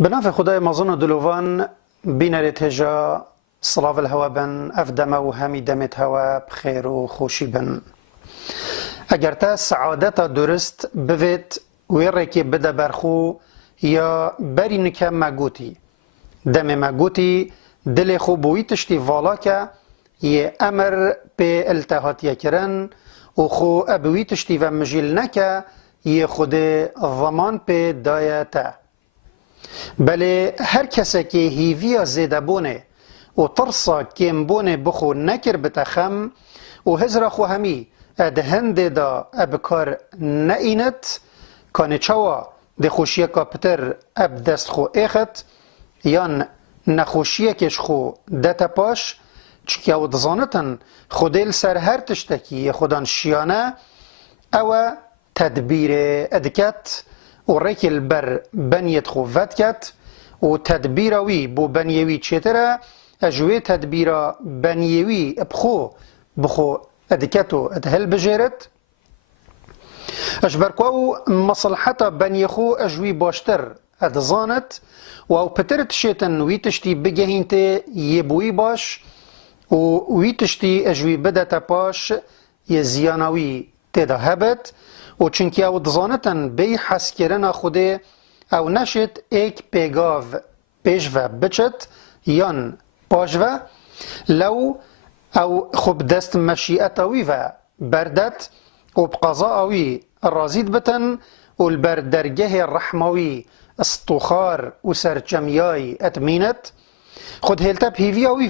بنافع خدای مازن دلوان بینرت هجا صلاف الهوا بن افدم و همی دمت هوا بخیر و خوشی بن. اگر تا سعادت درست بوید ویره که بده برخو یا بری نکه مگوتی دم مگوتی دل خو بوی تشتی والا که یه امر به التهاتیه کرن و خو ابوی تشتی و مجیل نکه یه خود ضمان به دایته. بله هر کسی که هیویا زیده بونه و ترسا کم بونه بخو نکر بتخم و هزر خو همی ادهنده دا ابکار نئینت کانه چوا ده خوشیه که پتر اب دست خو ایخت یان نخوشیه کش خو دتا پاش چکه او دزانتن خودیل سر هر تشتکی خودان شیانه او تدبیر ادکت و ریکل بر بنیت خو ود کت و تدبیروی بو بنیوی چیتره اجوی تدبیر بنیوی بخو ادکتو ادهل بجیرت اجبرکو مصلحتا بنیخو اجوی باشتر ادزانت و او پترت شیطن وی تشتی بگهینت یبوی باش و وی تشتی اجوی بدتا پاش یه زیانوی تیدا هبت و چنکی او دزانتن بی حس کرن خوده او نشد ایک پیگاو پیش و بچت یان پاش و لو او خوب دست مشیعتوی و بردت و بقضاوی رازید بتن و البردرگه رحموی استخار و سرچمیای اتمینت خود هلتا بهیویاوی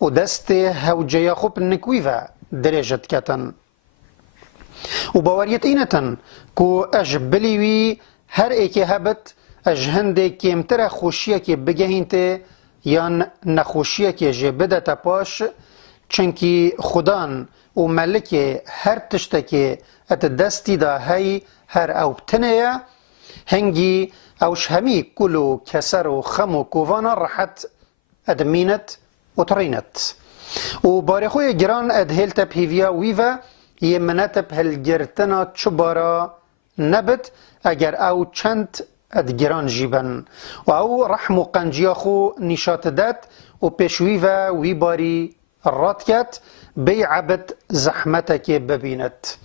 و دست هوجه خوب نکوی و درجت کتن و باوریت اینتن که اج بلیوی هر ایکی هبت اج هنده کمتر خوشیه که بگهینته یان نخوشیه که جه بده تا پاش چنکی خدان و ملک هر تشته که ات دستی دا هی هر او بتنه هنگی اوش همی کلو کسر و خم و کووانا راحت ادمینت و ترینت و بارخوی گران ادهیلت بهیویا ویوه یه منت هلگرتنا چبارا نبت اگر او چند ادگران جیبن و او رحم و قنجیا خو نشات داد و پیشوی و وی باری رات کت بی عبد زحمتک ببینت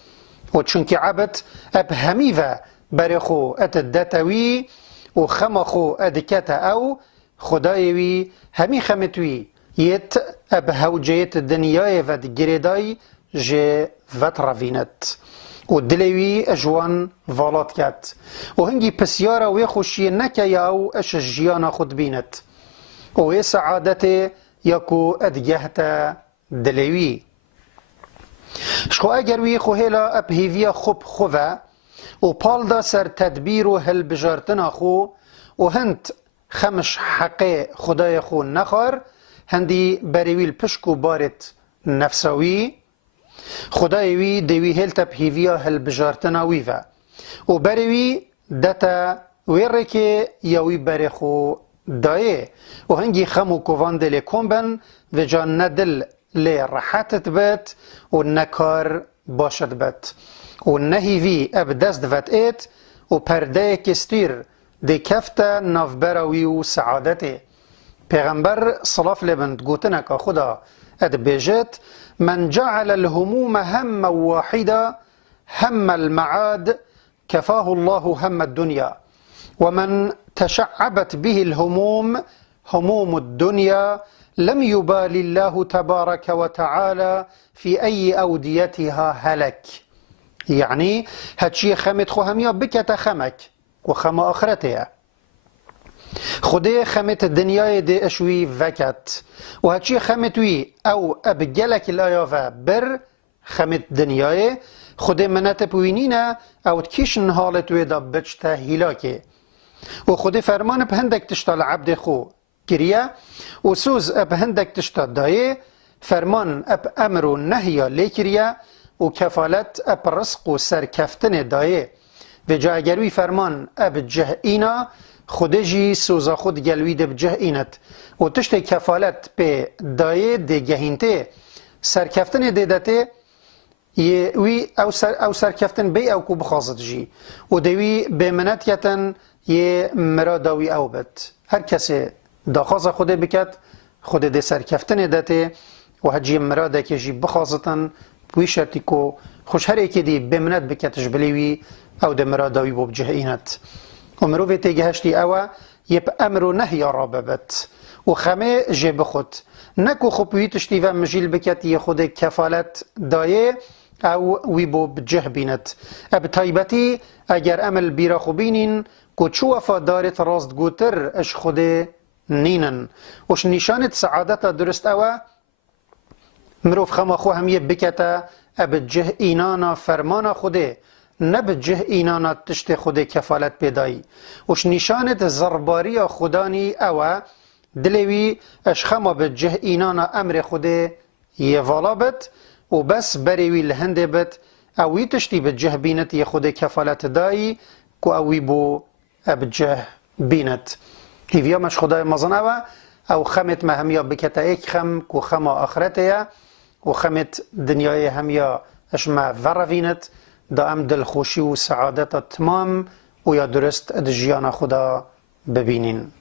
و چونکه عبد اب همی و بری خو اتدتوی و خم خو ادکت او خدایوی همی خمتوی یت اب هوجیت دنیای و گریدای جه وط روینت و دلوی اجوان والات کت و هنگی پسیارا وی خوشی نکه یا او اش جیانا خود بینت و وی سعادت یکو ادگهت دلوی شخو اگر وی خوهیلا ابهیویا خوب خوه و پال دا سر تدبیر و هل بجارتنا خو و هند خمش حق خدای خو نخار هندی بریویل پشکو بارت نفسوی خدای وی دوی هل تبهیویا هل بجارتنا وی و بریوی دتا ویره که یاوی بری خو دایه و هنگی خم و کووان دل کمبن و جان ندل لی راحتت بت و نکار باشد بت و نهیوی اب دست وط ایت و پرده کستیر دی کفت نافبراوی و سعادته پیغمبر صلاف لبند گوتنه که خدا اد بیجت من جعل الهموم هم واحدا هم المعاد كفاه الله هم الدنيا ومن تشعبت به الهموم هموم الدنيا لم يبال الله تبارك وتعالى في أي أوديتها هلك يعني هاتشي خمت خو هميا بكت خمك وخم آخرتها خدای خمت دنیای دی اشوی وکت و هچی خمتوی او ابگلک الایاوه بر خمت دنیای خدای منت پوینینه او تکیشن حالتوی دا بچتا هیلاکه و خدای فرمان بهندک تشتا العبد خو کریه و سوز بهندک تشتا دایه فرمان اب امر و نهیا لی کریه و کفالت اب رزق و سرکفتن دایه و جا اگروی فرمان اب جه اینا خودجی سوزا خود گلوی دب جه اینت و تشت کفالت به دایه ده گهینته سرکفتن دیدته وی او سرکفتن بی او کو بخواست جی و دوی به منتیتن یه مراداوی او بد هر کسی داخواست خود بکد خود ده سرکفتن داته و هجی مراده که جی بخواستن بوی شرطی کو خوش هر ایکی دی به منت بکتش بلیوی او ده مراداوی بو بجه اینت و مروفی تیگه هشتی اوه یه امر و نهی را ببت و خمه جه بخود نکو خوبوی تشتی و مجیل بکت یه خود کفالت دایه او وی بو بجه بینت اب تایبتی اگر عمل بیرا خوبینین که چو وفادارت راست گوتر اش خود نینن وش نشانت سعادت درست اوه مروف خما خو همیه بکتا اب جه اینانا فرمانا خوده نه به جه اینانا تشت خود کفالت پیدایی وش نشانت زرباری خدانی اوه دلوی اش خما به جه اینانا امر خوده یه والا بد و بس بریوی لهنده بد اوی تشتی به جه بینت یه خود کفالت دایی که اوی بو اب جه بینت هیویا مش خدای مزن اوه او خمت ما همیا بکتا ایک خم که خما آخرته و خمت دنیای همیا اش ما وروینت دا ام دلخوشی و سعادت تمام و یا درست ادجیان خدا ببینین